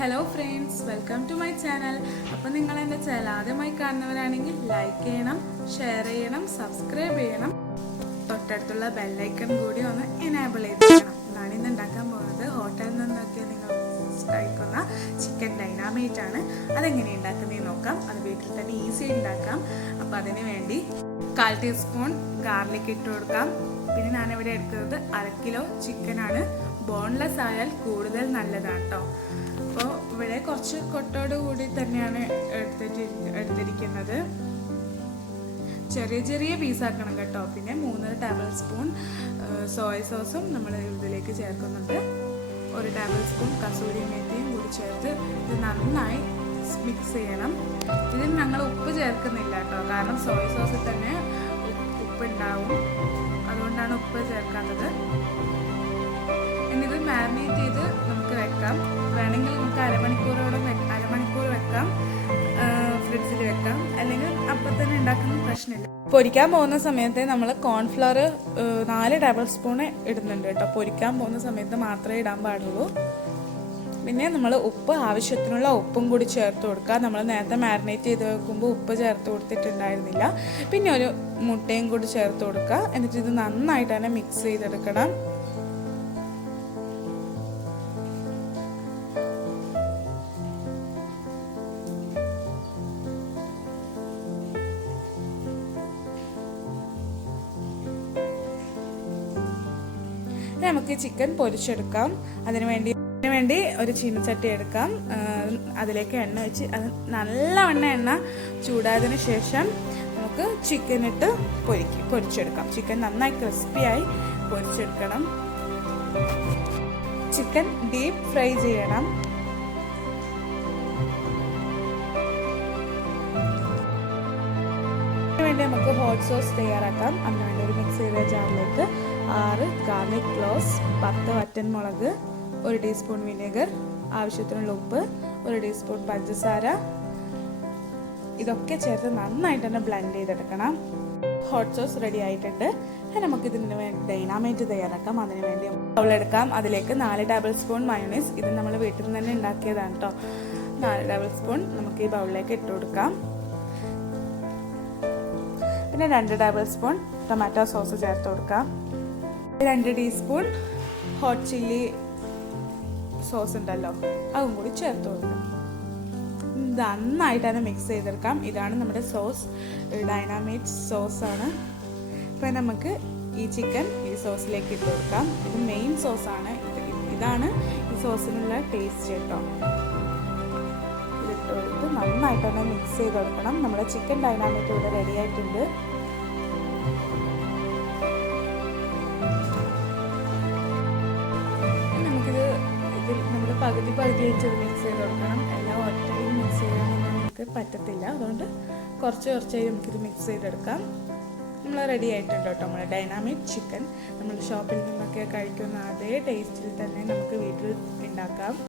Hello friends, welcome to my channel. അപ്പോൾ നിങ്ങൾ എൻ്റെ ചാനൽ ആദ്യമായി കാണുന്നവരാണെങ്കിൽ ലൈക്ക് ചെയ്യണം, ഷെയർ ചെയ്യണം, സബ്സ്ക്രൈബ് ചെയ്യണം. തൊട്ടടുത്തുള്ള ബെൽ ഐക്കൺ കൂടി ഒന്ന് എനേബിൾ ചെയ്തിരിക്കണം. ഞാൻ ഇന്ന് ഉണ്ടാക്കാൻ പോകുന്നത് ഹോട്ടലിൽ നിന്നൊക്കെ നിങ്ങൾ കഴിക്കുന്ന ചിക്കൻ ഡൈനാമൈറ്റ് ആണ്. അതെങ്ങനെ ഉണ്ടാക്കുന്നതെന്ന് നോക്കാം. അത് വീട്ടിൽ തന്നെ ഈസി ഉണ്ടാക്കാം. അപ്പോൾ അതിന് വേണ്ടി 1/4 ടീസ്പൂൺ ഗാർലിക് ഇട്ട് കൊടുക്കാം. പിന്നെ ഞാനിവിടെ എടുക്കുന്നത് 1/2 കിലോ ചിക്കനാണ്. ബോൺലെസ് ആയാൽ കൂടുതൽ നല്ലതാണ് കേട്ടോ. അപ്പോൾ ഇവിടെ കുറച്ച് കൊട്ടോട് കൂടി തന്നെയാണ് എടുത്തിരിക്കുന്നത്. ചെറിയ ചെറിയ പീസാക്കണം കേട്ടോ. പിന്നെ 3 ടേബിൾ സ്പൂൺ സോയ സോസും നമ്മൾ ഇതിലേക്ക് ചേർക്കുന്നുണ്ട്. 1 ടേബിൾ സ്പൂൺ കസൂരിമേത്തിയും കൂടി ചേർത്ത് ഇത് നന്നായി മിക്സ് ചെയ്യണം. ഇതിൽ ഞങ്ങൾ ഉപ്പ് ചേർക്കുന്നില്ല കേട്ടോ, കാരണം സോയ സോസിൽ തന്നെ ഉപ്പുണ്ടാവും. അതുകൊണ്ടാണ് ഉപ്പ് ചേർക്കാത്തത്. എന്നിട്ട് മാരിനേറ്റ് ചെയ്ത് നമുക്ക് വെക്കാം. വേണമെങ്കിൽ നമുക്ക് അരമണിക്കൂർ വെക്കാം, ഫ്രിഡ്ജിൽ വെക്കാം. അല്ലെങ്കിൽ അപ്പം തന്നെ ഉണ്ടാക്കുന്ന പ്രശ്നമില്ല. പൊരിക്കാൻ പോകുന്ന സമയത്ത് നമ്മൾ കോൺഫ്ലവർ 4 ടേബിൾ സ്പൂൺ ഇടുന്നുണ്ട് കേട്ടോ. പൊരിക്കാൻ പോകുന്ന സമയത്ത് മാത്രമേ ഇടാൻ പാടുള്ളൂ. പിന്നെ നമ്മൾ ഉപ്പ് ആവശ്യത്തിനുള്ള ഉപ്പും കൂടി ചേർത്ത് കൊടുക്കുക. നമ്മൾ നേരത്തെ മാരിനേറ്റ് ചെയ്ത് വെക്കുമ്പോൾ ഉപ്പ് ചേർത്ത് കൊടുത്തിട്ടുണ്ടായിരുന്നില്ല. പിന്നെ ഒരു മുട്ടയും കൂടി ചേർത്ത് കൊടുക്കുക. എന്നിട്ട് ഇത് നന്നായിട്ട് തന്നെ മിക്സ് ചെയ്തെടുക്കണം. നമുക്ക് ചിക്കൻ പൊരിച്ചെടുക്കാം. അതിനു വേണ്ടി ഒരു ചീനച്ചട്ടി എടുക്കാം. അതിലേക്ക് എണ്ണ വെച്ച് അത് നല്ലവണ്ണം എണ്ണ ചൂടായതിനു ശേഷം നമുക്ക് ചിക്കൻ ഇട്ട് പൊരിച്ചെടുക്കാം. ചിക്കൻ നന്നായി ക്രിസ്പിയായി പൊരിച്ചെടുക്കണം. ചിക്കൻ ഡീപ്പ് ഫ്രൈ ചെയ്യണം. അതിനുവേണ്ടി നമുക്ക് ഹോട്ട് സോസ് തയ്യാറാക്കാം. അതിനുവേണ്ടി ഒരു മിക്സ് ചെയ്ത ജാറിലേക്ക് 6 ഗാർലിക് ക്ലോവ്സ്, 10 വറ്റൻമുളക്, 1 ടീസ്പൂൺ വിനെഗർ, ആവശ്യത്തിനുള്ള ഉപ്പ്, 1 ടീസ്പൂൺ പഞ്ചസാര, ഇതൊക്കെ ചേർത്ത് നന്നായിട്ട് തന്നെ ബ്ലെൻഡ് ചെയ്തെടുക്കണം. ഹോട്ട് സോസ് റെഡി ആയിട്ടുണ്ട്. നമുക്കിതിന് വേണ്ടി ഡൈനാമൈറ്റ് തയ്യാറാക്കാം. അതിന് വേണ്ടി ബൗളെടുക്കാം. അതിലേക്ക് 4 ടേബിൾ സ്പൂൺ മയോണൈസ്, ഇത് നമ്മൾ വീട്ടിൽ നിന്ന് തന്നെ ഉണ്ടാക്കിയതാണ് കേട്ടോ. 4 ടേബിൾ സ്പൂൺ നമുക്ക് ഈ ബൗളിലേക്ക് ഇട്ട് കൊടുക്കാം. പിന്നെ 2 ടേബിൾ സ്പൂൺ ടൊമാറ്റോ സോസ് ചേർത്ത് കൊടുക്കാം. 2 ടീസ്പൂൺ ഹോട്ട് ചില്ലി സോസ് ഉണ്ടല്ലോ, അതും കൂടി ചേർത്ത് കൊടുക്കാം. നന്നായിട്ട് തന്നെ മിക്സ് ചെയ്തെടുക്കാം. ഇതാണ് നമ്മുടെ സോസ്, ഡൈനാമൈറ്റ് സോസാണ്. ഇപ്പം നമുക്ക് ഈ ചിക്കൻ ഈ സോസിലേക്ക് ഇട്ട് കൊടുക്കാം. ഇത് മെയിൻ സോസാണ്. ഇതാണ് ഈ സോസിനുള്ള ടേസ്റ്റ് കേട്ടോ. ഇതിട്ട് കൊടുത്ത് നന്നായിട്ട് തന്നെ മിക്സ് ചെയ്ത് കൊടുക്കണം. നമ്മുടെ ചിക്കൻ ഡൈനാമൈറ്റ് ഇവിടെ റെഡി ആയിട്ടുണ്ട്. നമ്മൾ പകുതി വെച്ച് മിക്സ് ചെയ്ത് കൊടുക്കണം. എല്ലാം ഒറ്റയും മിക്സ് ചെയ്യാനൊന്നും നമുക്ക് പറ്റത്തില്ല. അതുകൊണ്ട് കുറച്ചായി നമുക്കിത് മിക്സ് ചെയ്തെടുക്കാം. നമ്മൾ റെഡി ആയിട്ടുണ്ട് കേട്ടോ. നമ്മുടെ ഡൈനാമൈറ്റ് ചിക്കൻ നമ്മൾ ഷോപ്പിൽ നിന്നൊക്കെ കഴിക്കുന്ന അതേ ടേസ്റ്റിൽ തന്നെ നമുക്ക് വീട്ടിൽ ഉണ്ടാക്കാം.